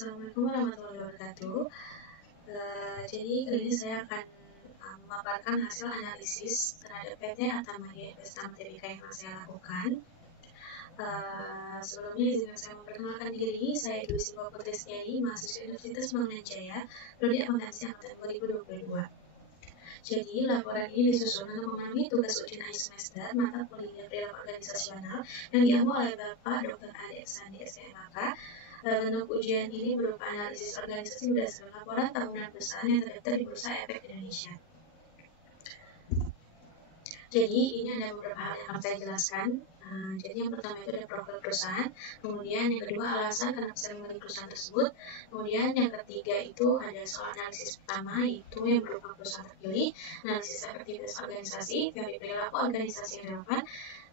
Assalamualaikum warahmatullahi wabarakatuh. Jadi kali ini saya akan memaparkan hasil analisis terhadap PT Atama Investama Tbk yang telah saya lakukan. Sebelumnya izinkan saya memperkenalkan diri. Saya Dwi Siva Putri Setiadi, mahasiswa Universitas Bangunan Jaya, Prodi Akuntansi angkatan 2022. Jadi, laporan ini disusun untuk memenuhi tugas ujian akhir semester mata kuliah perilaku organisasional yang diambil oleh Bapak Dr. Ade Sandi SMAK. Bentuk ujian ini berupa analisis organisasi berdasarkan laporan tahunan perusahaan yang terdaftar di Bursa Efek Indonesia. Jadi ini ada beberapa hal yang akan saya jelaskan. Jadi yang pertama itu ada profil perusahaan, kemudian yang kedua alasan kenapa saya memilih perusahaan tersebut, kemudian yang ketiga itu ada soal analisis pertama, itu yang berupa perusahaan terpilih, analisis efektivitas organisasi, teori perilaku organisasi yang relevan,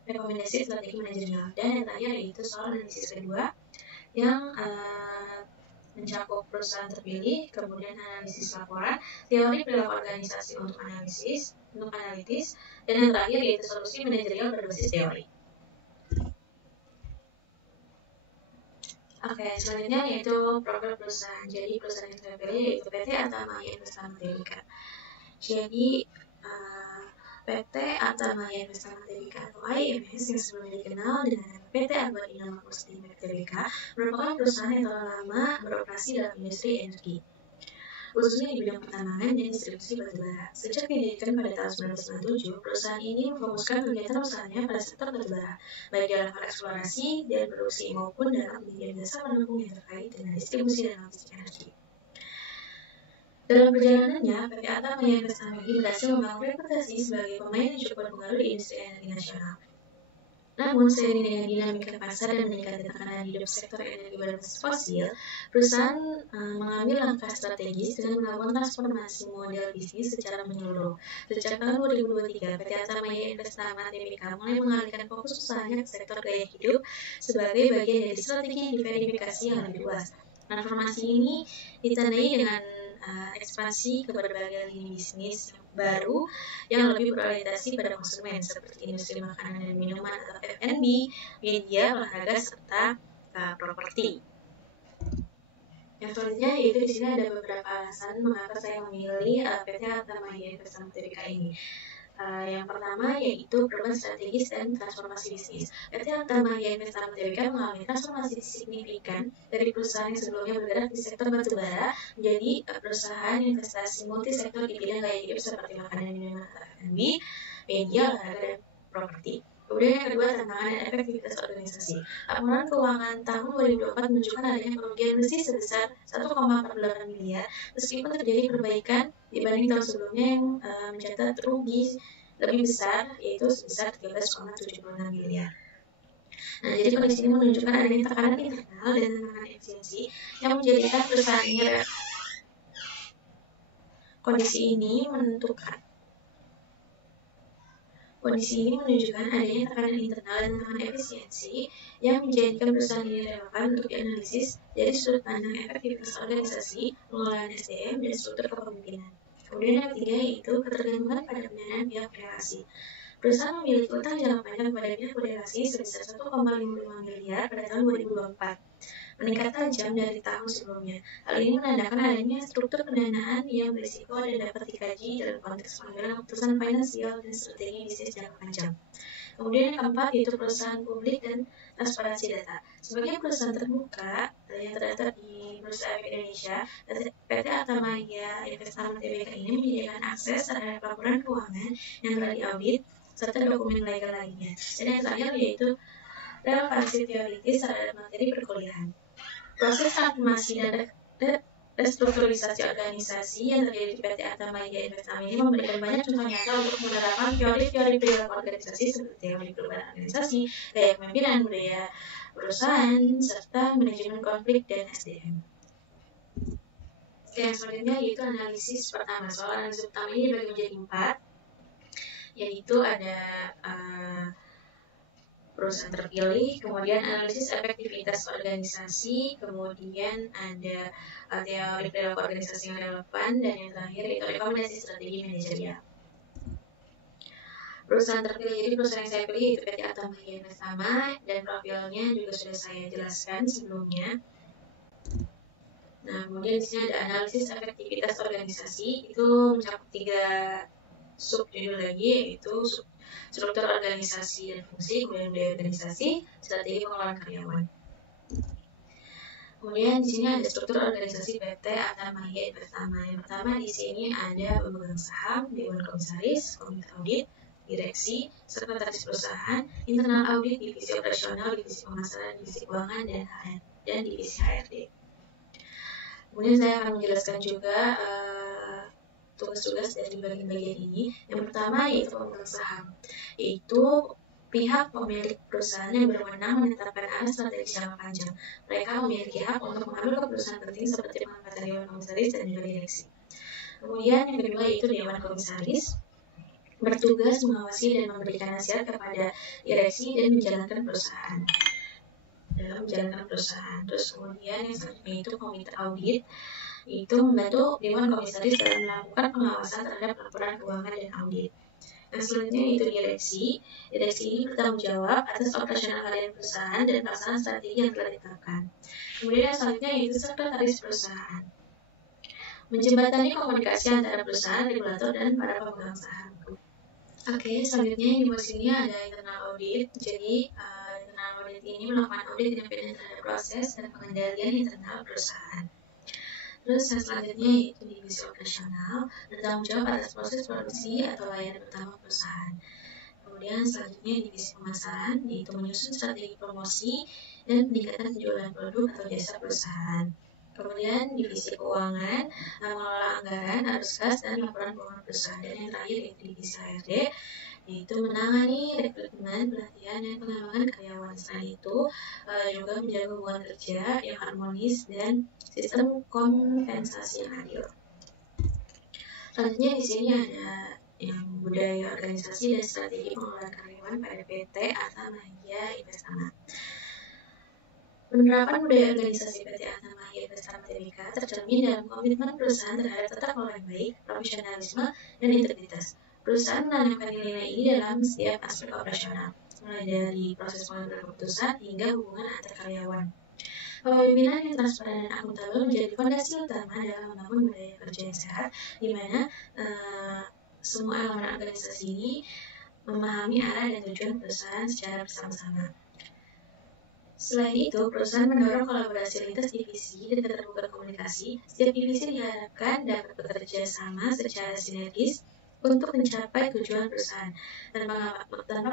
rekomendasi strategi manajerial, dan yang terakhir yaitu soal analisis kedua yang mencakup perusahaan terpilih, kemudian analisis laporan, teori perilaku organisasi untuk analitis, dan yang terakhir yaitu solusi manajerial berbasis teori. Oke, selanjutnya yaitu profil perusahaan. Jadi perusahaan yang terpilih yaitu PT Atama Investama Tbk. Jadi PT Atama Investama Tbk atau IMS yang sebelumnya dikenal dengan PT Akbar Inama Muslimat Tbk merupakan perusahaan yang telah lama beroperasi dalam industri energi, khususnya di bidang pertambangan dan distribusi batubara. Sejak didirikan pada tahun 1997, perusahaan ini memfokuskan kegiatan usahanya pada sektor batubara, baik dalam hal eksplorasi dan produksi maupun dalam penyedia jasa pendukung yang terkait dengan distribusi dan logistik energi. Dalam perjalanannya, PT Atama Investama ini berhasil membangun reputasi sebagai pemain yang cukup berpengaruh di industri energi nasional. Namun, seiring dengan dinamika pasar dan meningkatnya tekanan hidup sektor energi berbasis fosil, perusahaan mengambil langkah strategis dengan melakukan transformasi model bisnis secara menyeluruh. Sejak tahun 2023, PT Atama Investama Tbk mulai mengalihkan fokus usahanya ke sektor gaya hidup sebagai bagian dari strategi diversifikasi yang lebih luas. Transformasi ini ditandai dengan ekspansi ke berbagai lini bisnis baru yang lebih berorientasi pada konsumen seperti industri makanan dan minuman atau F&B, media, olahraga, serta properti. Yang selanjutnya yaitu di sini ada beberapa alasan mengapa saya memilih PT Atama Investama Tbk ini. Yang pertama yaitu perubahan strategis dan transformasi bisnis. PT Atama Investama Tbk mengalami transformasi signifikan dari perusahaan yang sebelumnya bergerak di sektor batubara menjadi perusahaan investasi multisektor di bidang gaya hidup seperti makanan, minuman, F&B, media, olahraga, dan properti. Kemudian yang kedua, tantangan dan efektivitas organisasi. Laporan keuangan tahun 2024 menunjukkan adanya kerugian bersih sebesar 1,48 miliar, meskipun terjadi perbaikan dibanding tahun sebelumnya yang mencatat rugi lebih besar, yaitu sebesar 13,76 miliar. Nah, jadi kondisi ini menunjukkan adanya tekanan internal dan tantangan efisiensi yang menjadikan perusahaan ini Kondisi ini menunjukkan adanya tekanan internal dan tekanan efisiensi yang menjadikan perusahaan ini relevan untuk dianalisis dari sudut pandang efektivitas organisasi, pengelolaan SDM, dan struktur kepemimpinan. Kemudian yang ketiga yaitu ketergantungan pada pendanaan pihak federasi. Perusahaan memiliki utang jangka panjang kepada pihak federasi sebesar 1,55 miliar pada tahun 2024, meningkat tajam dari tahun sebelumnya. Hal ini menandakan adanya struktur pendanaan yang berisiko dan dapat dikaji dalam konteks pengambilan keputusan finansial dan strategi bisnis jangka panjang. Kemudian yang keempat yaitu perusahaan publik dan transparansi data. Sebagai perusahaan terbuka yang terdaftar di Bursa Efek Indonesia, PT Atama Investama Tbk ini menyediakan akses terhadap laporan keuangan yang telah diaudit serta dokumen legal lainnya. Dan yang terakhir yaitu relevansi teoritis terhadap materi perkuliahan. Proses transformasi dan restrukturisasi organisasi yang terjadi di PT Atama Investama ini memberikan banyak contoh nyata untuk menerapkan teori-teori perilaku organisasi seperti teori perubahan organisasi, gaya kepemimpinan, budaya perusahaan, serta manajemen konflik dan SDM. Yang selanjutnya yaitu analisis pertama. Soal analisis pertama ini dibagi menjadi 4, yaitu ada perusahaan terpilih, kemudian analisis efektivitas organisasi, kemudian ada teori perilaku organisasi yang relevan, dan yang terakhir itu rekomendasi strategi manajerial. Perusahaan terpilih, jadi perusahaan yang saya pilih itu PT Atama Investama, dan profilnya juga sudah saya jelaskan sebelumnya. Nah, kemudian di sini ada analisis efektivitas organisasi, itu mencakup 3 subjudul lagi, yaitu struktur organisasi dan fungsi, kemudian budaya organisasi, strategi pengelolaan karyawan. Kemudian di sini ada struktur organisasi PT Atama Jaya Investama. Yang pertama di sini ada pemegang saham, dewan komisaris, komite audit, direksi, sekretaris perusahaan, internal audit, divisi operasional, divisi pemasaran, divisi keuangan, dan divisi HRD. Kemudian saya akan menjelaskan juga tugas-tugas dari bagian-bagian ini. Yang pertama yaitu pemegang saham, yaitu pihak pemilik perusahaan yang berwenang menetapkan arah strategi jangka panjang. Mereka memiliki hak untuk mengambil keputusan penting seperti pengangkatan dewan komisaris dan juga direksi. Kemudian yang kedua yaitu dewan komisaris, bertugas mengawasi dan memberikan nasihat kepada direksi dan menjalankan perusahaan. Terus kemudian yang selanjutnya itu komite audit, itu membantu dewan komisaris dalam melakukan pengawasan terhadap laporan keuangan dan audit. Yang selanjutnya itu direksi. Direksi ini bertanggung jawab atas operasional harian perusahaan dan pelaksanaan strategi yang telah ditetapkan. Kemudian yang selanjutnya yaitu sekretaris perusahaan, menjembatani komunikasi antara perusahaan, regulator, dan para pemegang saham. Oke, selanjutnya di bawah sini ada internal audit. Jadi internal audit ini melakukan audit independen terhadap proses dan pengendalian internal perusahaan. Terus yang selanjutnya yaitu divisi operasional, bertanggung jawab atas proses produksi atau layanan utama perusahaan. Kemudian selanjutnya divisi pemasaran, yaitu menyusun strategi promosi dan peningkatan penjualan produk atau jasa perusahaan. Kemudian divisi keuangan, mengelola anggaran, arus kas, dan laporan keuangan perusahaan. Dan yang terakhir yaitu divisi HRD, yaitu menangani rekrutmen, pelatihan, dan pengembangan karyawan. Selain itu juga menjaga hubungan kerja yang harmonis dan sistem kompensasi yang adil. Selanjutnya di sini ada yang budaya organisasi dan strategi pengelolaan karyawan pada PT Atama Jaya Investama. Penerapan budaya organisasi PT Atama Jaya Investama Tbk tercermin dalam komitmen perusahaan terhadap tata kelola yang baik, profesionalisme, dan integritas. Perusahaan menanamkan nilai-nilai ini dalam setiap aspek operasional, mulai dari proses pengambilan keputusan hingga hubungan antar karyawan. Kepemimpinan yang transparan dan akuntabel menjadi fondasi utama dalam membangun budaya kerja yang sehat, di mana semua elemen organisasi ini memahami arah dan tujuan perusahaan secara bersama-sama. Selain itu, perusahaan mendorong kolaborasi lintas divisi dan keterbukaan komunikasi. Setiap divisi diharapkan dapat bekerja sama secara sinergis untuk mencapai tujuan perusahaan tanpa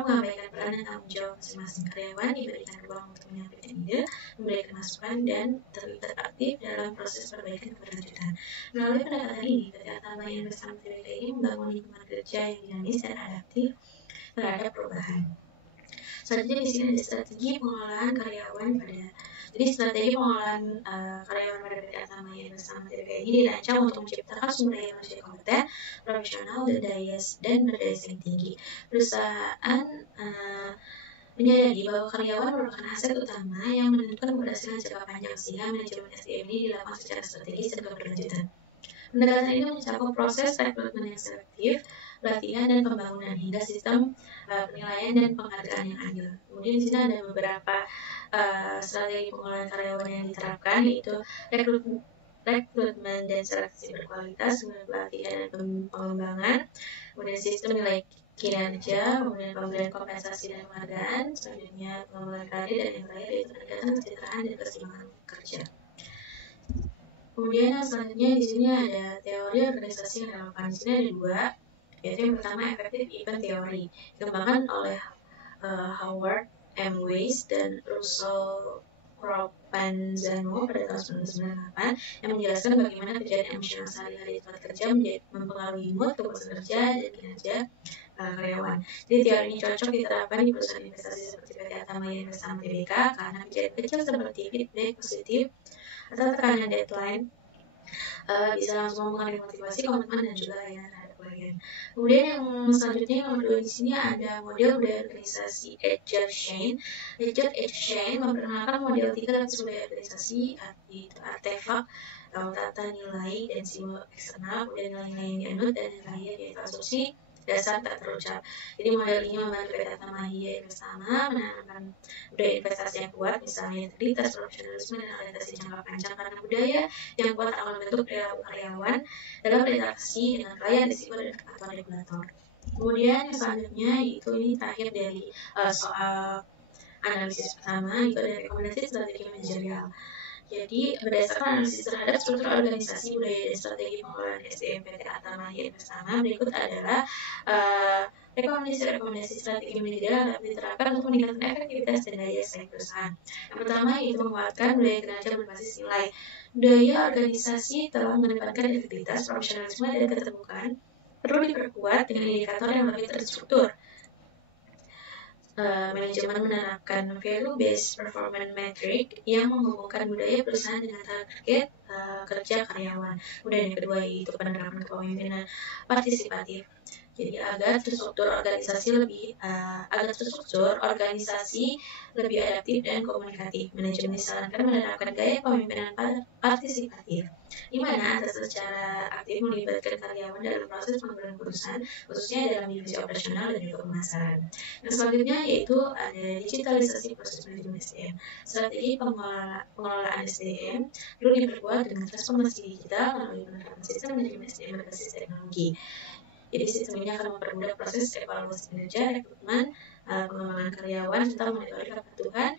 mengabaikan peran dan tanggung jawab masing-masing. Karyawan diberikan ruang untuk menyampaikan ide, memberikan masukan, dan terlibat aktif dalam proses perbaikan keberlanjutan. Melalui pendekatan ini, PT Atama Jaya Investama Tbk ini membangun lingkungan kerja yang dinamis dan adaptif terhadap perubahan. Selanjutnya di sini ada strategi pengelolaan karyawan pada. Jadi strategi pengelolaan karyawan pada PT Atama Jaya Investama Tbk ini dirancang untuk menciptakan sumber daya manusia kompeten, profesional, dan berdaya saing tinggi. Perusahaan menyadari bahwa karyawan merupakan aset utama yang menentukan keberhasilan jangka panjang, sehingga manajemen SDM ini dilakukan secara strategis dan berkelanjutan. Pendekatan ini mencakup proses rekrutmen yang selektif, pelatihan dan pembangunan hingga sistem penilaian dan penghargaan yang adil. Kemudian di sini ada beberapa strategi pengelolaan karyawan yang diterapkan, yaitu rekrutmen dan seleksi berkualitas, kemudian pelatihan dan pengembangan, kemudian sistem nilai kinerja, kemudian pemberian kompensasi dan penghargaan, selanjutnya pengembangan karir, dan yang terakhir yaitu pendekatan kesejahteraan dan keseimbangan kerja. Kemudian yang selanjutnya di sini ada teori organisasi yang relevan. Di sini ada dua, yaitu yang pertama effective event theory, dikembangkan oleh Howard M. Weiss dan Russell Provenzano pada tahun 1998, yang menjelaskan bagaimana kejadian emosional sehari-hari di tempat kerja mempengaruhi mood, kepuasan kerja, dan kinerja karyawan. Jadi teori ini cocok diterapkan di perusahaan investasi seperti PT Atama Jaya Investama Tbk karena kejadian kecil seperti feedback positif atau tekanan deadline bisa langsung mempengaruhi motivasi, komitmen, dan juga layanan terhadap klien. Kemudian yang selanjutnya yang kedua di sini ada model budaya organisasi Edgar Schein. Edgar Schein memperkenalkan model 3 lapis budaya organisasi, yaitu artefak, tata nilai, dan simbol eksternal, kemudian nilai-nilai yang dianut, dan yang terakhir yaitu asumsi, dasar tak terucap. Jadi model ini membantu PT Atmajaya bersama menanamkan budaya investasi yang kuat, misalnya integritas, profesionalisme, dan orientasi jangka panjang. Karena budaya yang kuat akan membentuk perilaku karyawan dalam berinteraksi dengan klien, risiko, dan kepatuhan regulator. Kemudian yang selanjutnya itu ini terakhir dari soal analisis pertama, itu ada rekomendasi strategi manajerial. Jadi berdasarkan analisis terhadap struktur organisasi, budaya, dan strategi pengelolaan SDM PT Atmajaya bersama, berikut adalah rekomendasi strategi manajerial dapat diterapkan untuk meningkatkan efektivitas dan daya saing perusahaan. Yang pertama yaitu menguatkan budaya kinerja berbasis nilai. Budaya organisasi telah mengedepankan integritas, profesionalisme, dan keterbukaan perlu diperkuat dengan indikator yang lebih terstruktur. Manajemen menerapkan value-based performance metric yang menghubungkan budaya perusahaan dengan target kerja karyawan. Kemudian yang kedua yaitu penerapan kepemimpinan partisipatif. Jadi agar struktur organisasi lebih adaptif dan komunikatif. Manajemen disarankan menerapkan gaya kepemimpinan partisipatif, di mana secara aktif melibatkan karyawan dalam proses pengembangan perusahaan, khususnya dalam divisi operasional dan juga pemasaran. Yang selanjutnya yaitu ada digitalisasi proses manajemen SDM. Strategi pengelolaan SDM perlu diperkuat dengan transformasi digital melalui penerapan sistem manajemen SDM berbasis teknologi. Jadi sistem ini akan mempermudah proses evaluasi kinerja, rekrutmen, pengembangan karyawan, serta monitoring kepatuhan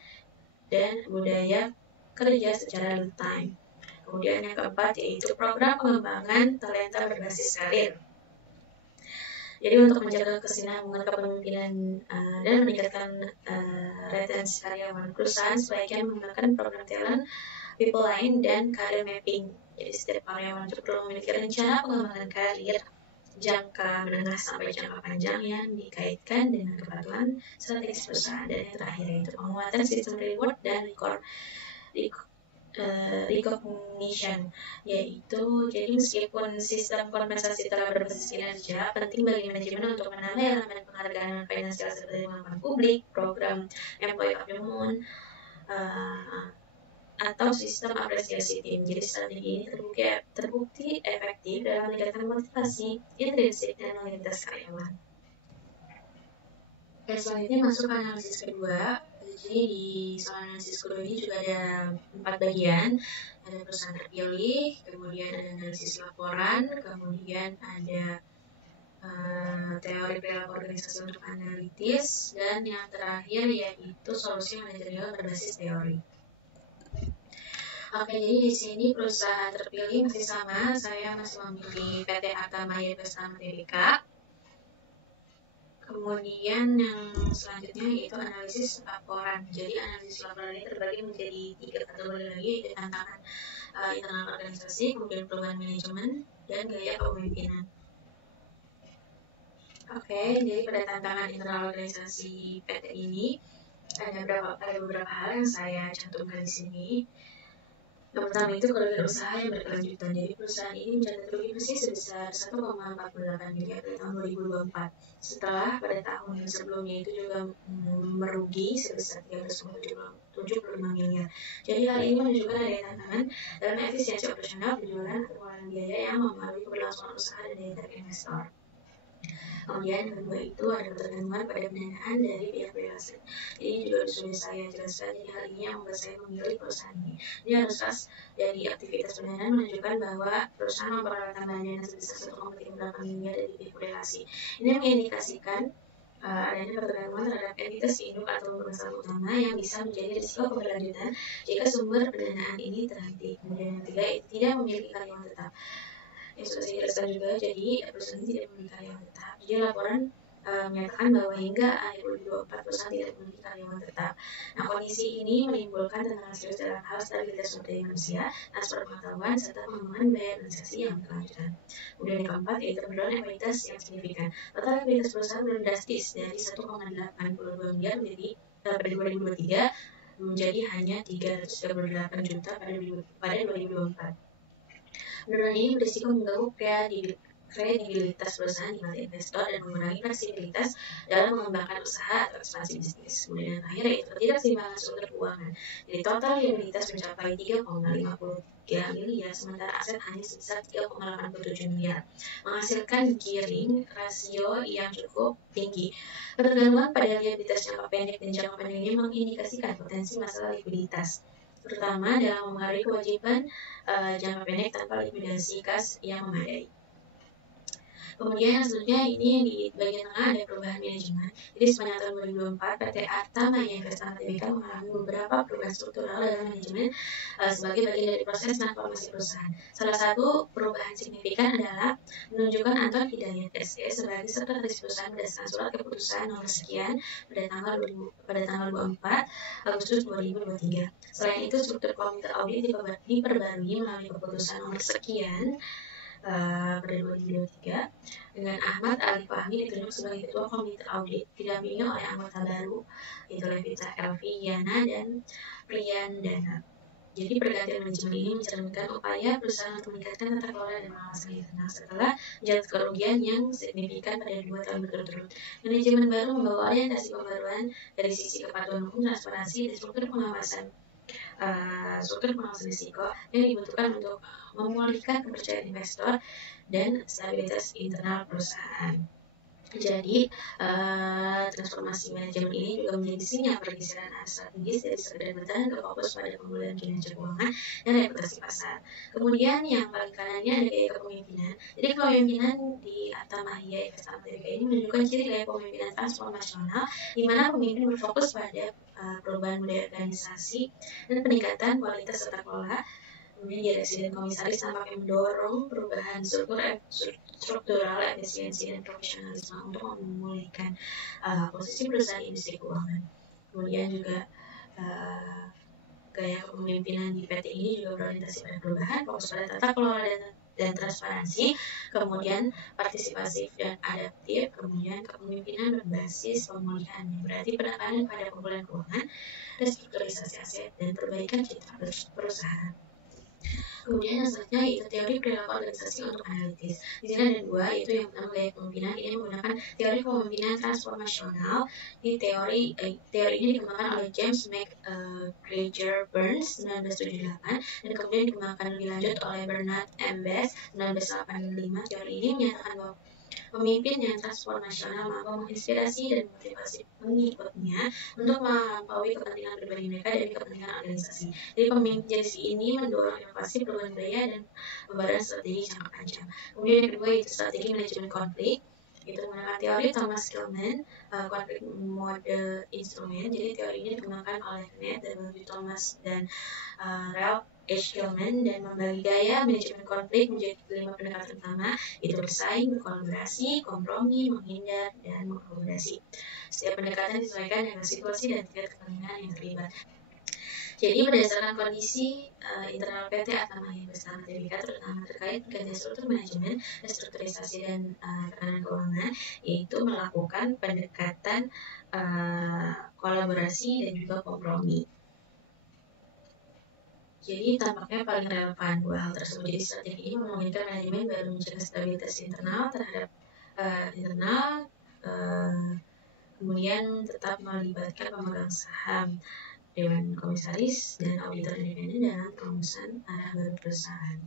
dan budaya kerja secara real time. Kemudian yang keempat yaitu program pengembangan talenta berbasis karir. Jadi untuk menjaga kesinambungan kepemimpinan dan meningkatkan retensi karyawan, perusahaan sebaiknya menggunakan program talent, people line, dan career mapping. Jadi setiap karyawan perlu memiliki rencana pengembangan karir jangka menengah sampai jangka panjang yang dikaitkan dengan kepatuhan strategis perusahaan. Dan yang terakhir yaitu penguatan sistem reward dan recognition, yaitu jadi meskipun sistem kompensasi telah berbasis kinerja, penting bagi manajemen untuk menambah elemen penghargaan finansial seperti manfaat publik, program employee appointment, atau sistem apresiasi tim. Jadi strategi ini terbukti efektif dalam meningkatkan motivasi intrinsik dan loyalitas karyawan. Dan selanjutnya masuk ke analisis kedua. Jadi di soal analisis kedua ini juga ada 4 bagian. Ada perusahaan terpilih, kemudian ada analisis laporan, kemudian ada teori perilaku organisasi untuk analitis, dan yang terakhir yaitu solusi manajerial berbasis teori. Oke, jadi di sini perusahaan terpilih masih sama. Saya masih memilih PT Atmajaya bersama Tbk. Kemudian yang selanjutnya yaitu analisis laporan. Jadi analisis laporan ini terbagi menjadi 3 kategori lagi, yaitu tantangan internal organisasi, kemudian perubahan manajemen, dan gaya kepemimpinan. Oke, jadi pada tantangan internal organisasi PT ini ada beberapa hal yang saya cantumkan di sini. Yang pertama itu kerugian usaha yang berkelanjutan. Jadi perusahaan ini mencatat rugi bersih sebesar 1,48 miliar pada tahun 2024. Setelah pada tahun sebelumnya itu juga merugi sebesar 375 miliar. Jadi hal ini menunjukkan adanya tantangan dalam efisiensi operasional, penjualan, pengelolaan biaya yang mempengaruhi keberlangsungan usaha dan daya tarik investor. Kemudian yang kedua itu ada ketergantungan pada pendanaan dari pihak-pihak aset. Ini juga sudah saya jelaskan, jadi hal ini yang membuat saya memilih perusahaan ini. Jadi harus dari aktivitas pendanaan menunjukkan bahwa perusahaan memperoleh tambahan dana sebesar 1,38 miliar dari pihak asing. Ini mengindikasikan adanya ketergantungan terhadap entitas induk atau bermasalah utama yang bisa menjadi risiko keberlanjutan jika sumber pendanaan ini terhenti. Kemudian yang ketiga itu tidak memiliki karyawan tetap. Yang sudah saya jelaskan juga, jadi perusahaan ini tidak memiliki karyawan tetap. Jadi laporan menyatakan bahwa hingga akhir 2024 perusahaan tidak memiliki karyawan tetap. Nah, kondisi ini menimbulkan tantangan serius dalam hal stabilitas sumber daya manusia, transfer pengetahuan, serta pengembangan biaya organisasi yang berkelanjutan. Kemudian yang keempat yaitu penurunan ekuitas yang signifikan. Total ekuitas perusahaan menurun drastis dari 1,82 miliar pada 2023 menjadi hanya 338 juta pada 2024. Penurunan ini berisiko mengganggu kredibilitas perusahaan di mata investor dan mengurangi fleksibilitas dalam mengembangkan usaha atau ekspansi bisnis. Kemudian yang terakhir yaitu ketidakseimbangan struktur keuangan. Jadi total liabilitas mencapai 3,53 miliar, sementara aset hanya sebesar 3,87 miliar, menghasilkan gearing rasio yang cukup tinggi. Ketergantungan pada liabilitas jangka pendek dan jangka panjang ini mengindikasikan potensi masalah likuiditas, terutama dalam memengaruhi kewajiban jangka pendek tanpa likuidasi kas yang memadai. Kemudian selanjutnya ini di bagian tengah ada perubahan manajemen. Jadi sepanjang tahun 2024 PT Arta Maya Investama Tbk mengalami beberapa perubahan struktural dalam manajemen sebagai bagian dari proses transformasi perusahaan. Salah satu perubahan signifikan adalah menunjukkan Anton Hidayat SE sebagai sekretaris perusahaan berdasarkan surat keputusan nomor sekian pada tanggal 24 Agustus 2023. Selain itu, struktur komite audit diperbarui melalui keputusan nomor sekian pada 2023 dengan Ahmad Ali Fahmi ditunjuk sebagai ketua komite audit, didampingi oleh anggota baru yaitu Levita Elviana dan Priyandana. Jadi pergantian manajemen ini mencerminkan upaya perusahaan untuk meningkatkan tata kelola dan pengawasan internal setelah menjalani kerugian yang signifikan pada 2 tahun berturut-turut. Manajemen baru membawa orientasi pembaruan dari sisi kepatuhan hukum, transparansi, dan struktur pengawasan risiko yang dibutuhkan untuk memulihkan kepercayaan investor dan stabilitas internal perusahaan. Jadi transformasi manajemen ini juga menjadi sinyal pergeseran arah strategis dari sekedar bertahan ke fokus pada pemulihan kinerja keuangan dan reputasi pasar. Kemudian yang paling kanannya ada gaya kepemimpinan. Jadi kepemimpinan di Arta Maya Investama Tbk ini menunjukkan ciri gaya kepemimpinan transformasional di mana pemimpin berfokus pada perubahan budaya organisasi dan peningkatan kualitas tata kelola. Kemudian direksi dan komisaris tampaknya mendorong perubahan struktural, efisiensi, dan profesionalisme untuk memulihkan posisi perusahaan industri keuangan. Kemudian juga gaya kepemimpinan di PT ini juga berorientasi pada perubahan, fokus pada tata kelola dan transparansi, kemudian partisipasif dan adaptif, kemudian kepemimpinan berbasis pemulihan, berarti penekanan pada pemulihan keuangan, restrukturisasi aset, dan perbaikan citra perusahaan. Kemudian yang selanjutnya yaitu teori perilaku organisasi untuk analitis. Di sini ada dua, yaitu yang pertama gaya kepemimpinan. Ini menggunakan teori kepemimpinan transformasional. Di teori ini dikembangkan oleh James McGregor Burns 1978 dan kemudian dikembangkan lebih lanjut oleh Bernard M. Bass 1985. Teori ini menyatakan bahwa pemimpin yang transformasional mampu menginspirasi dan memotivasi pengikutnya untuk melampaui kepentingan pribadi mereka dari kepentingan organisasi. Jadi pemimpin jenis ini mendorong inovasi, perubahan budaya, dan pembaruan strategi jangka panjang. Kemudian yang kedua yaitu strategi manajemen konflik. Itu menggunakan teori Thomas Kilmann, konflik mode instrumen. Jadi teori ini dikembangkan oleh Kenneth W. Thomas dan Ralph H. Kilmann dan membagi gaya manajemen konflik menjadi 5 pendekatan utama, yaitu bersaing, berkolaborasi, kompromi, menghindar, dan mengakomodasi. Setiap pendekatan disesuaikan dengan situasi dan tingkat kepentingan yang terlibat. Jadi berdasarkan kondisi internal PT Arta Maya Investama Tbk, terutama terkait ganti struktur manajemen, restrukturisasi, dan tekanan keuangan, yaitu melakukan pendekatan kolaborasi dan juga kompromi. Jadi tampaknya paling relevan dua hal tersebut. Jadi strategi ini memungkinkan manajemen baru mencegah stabilitas internal terhadap kemudian tetap melibatkan pemegang saham, dewan komisaris, dan auditor independen dalam perumusan arah baru perusahaan.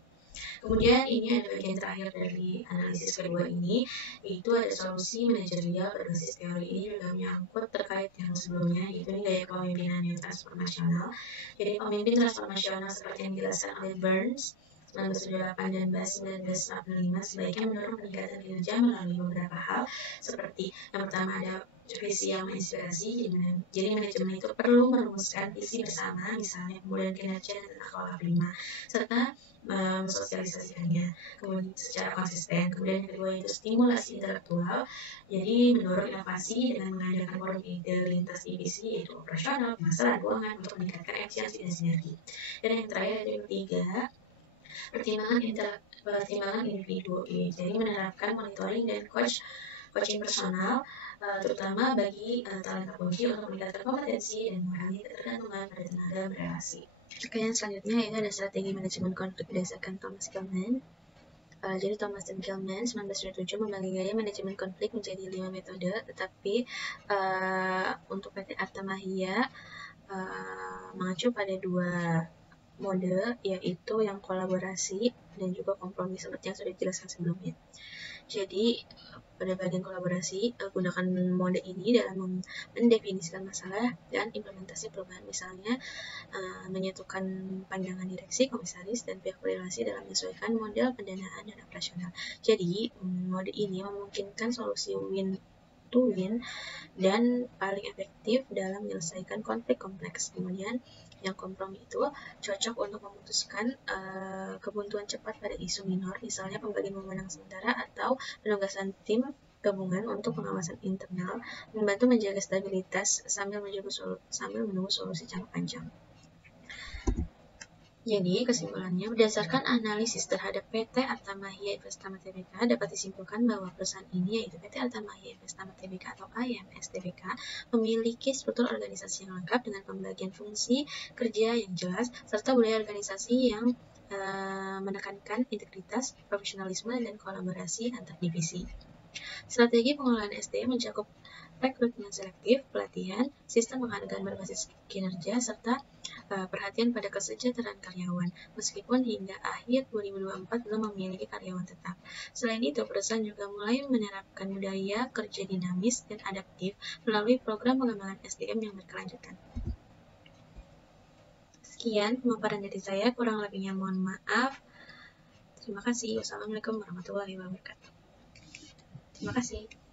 Kemudian ini ada bagian terakhir dari analisis kedua ini, yaitu ada solusi manajerial berbasis teori. Ini juga menyangkut terkait yang sebelumnya, yaitu gaya kepemimpinan yang transformasional. Jadi pemimpin transformasional seperti yang dijelaskan oleh Burns 1978 dan Bass 1985 sebaiknya mendorong peningkatan kinerja melalui beberapa hal, seperti yang pertama ada visi yang menginspirasi. Jadi manajemen itu perlu merumuskan visi bersama, misalnya pemulihan kinerja dan tata kelola prima, serta mensosialisasikannya kemudian secara konsisten. Kemudian yang kedua itu stimulasi intelektual, jadi mendorong inovasi dengan mengadakan forum ide lintas divisi, yaitu operasional, pemasaran, keuangan, untuk meningkatkan efisiensi dan sinergi. Dan yang terakhir yang ketiga, pertimbangan individu, jadi menerapkan monitoring dan coaching personal, terutama bagi talenta kunci untuk meningkatkan kompetensi dan mengurangi ketergantungan pada tenaga berrelasi. Oke, yang selanjutnya ini ada strategi manajemen konflik berdasarkan Thomas Kilmann. Jadi Thomas dan Gilman 1927 membagi gaya manajemen konflik menjadi 5 metode, tetapi untuk PT Arta Mahia mengacu pada 2 mode, yaitu yang kolaborasi dan juga kompromi seperti yang sudah dijelaskan sebelumnya. Jadi pada bagian kolaborasi, gunakan mode ini dalam mendefinisikan masalah dan implementasi perubahan, misalnya menyatukan pandangan direksi, komisaris, dan pihak berrelasi dalam menyesuaikan model pendanaan dan operasional. Jadi mode ini memungkinkan solusi win to win dan paling efektif dalam menyelesaikan konflik kompleks. Kemudian yang kompromi itu cocok untuk memutuskan kebuntuan cepat pada isu minor, misalnya pembagian wewenang sementara atau penugasan tim gabungan untuk pengawasan internal, membantu menjaga stabilitas sambil menunggu solusi jangka panjang. Jadi, kesimpulannya, berdasarkan analisis terhadap PT Arta Mahia Investama Tbk, dapat disimpulkan bahwa perusahaan ini, yaitu PT Arta Mahia Investama Tbk atau IMS Tbk, memiliki struktur organisasi yang lengkap dengan pembagian fungsi kerja yang jelas, serta budaya organisasi yang menekankan integritas, profesionalisme, dan kolaborasi antar divisi. Strategi pengelolaan SDM mencakup rekrutmen selektif, pelatihan, sistem penghargaan berbasis kinerja, serta perhatian pada kesejahteraan karyawan, meskipun hingga akhir 2024 belum memiliki karyawan tetap. Selain itu, perusahaan juga mulai menerapkan budaya kerja dinamis dan adaptif melalui program pengembangan SDM yang berkelanjutan. Sekian pemaparan dari saya, kurang lebihnya mohon maaf. Terima kasih. Wassalamualaikum warahmatullahi wabarakatuh. Terima kasih.